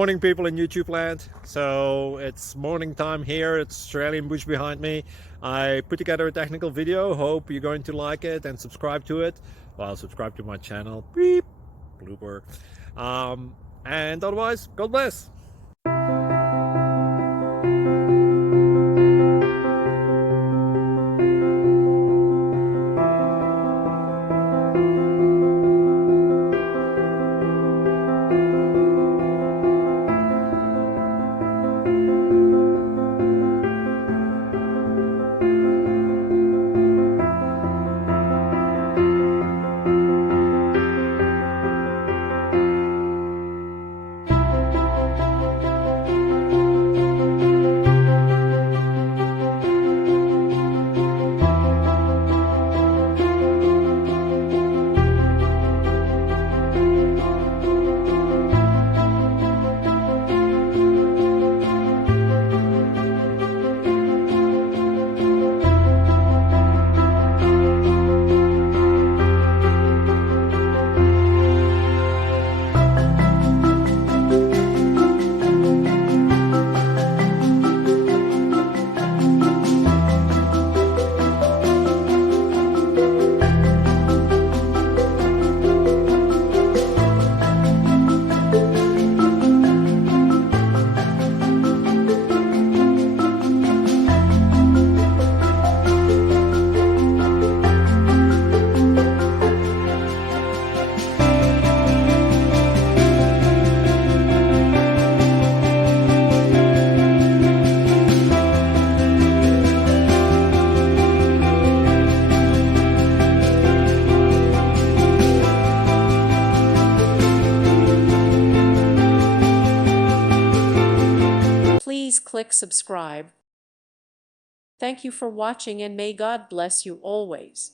Morning, people in YouTube land. So it's morning time here. It's Australian bush behind me. I put together a technical video. Hope you're going to like it and subscribe to it. Well, subscribe to my channel. Beep, blooper. And otherwise, God bless. Please click subscribe. Thank you for watching and may God bless you always.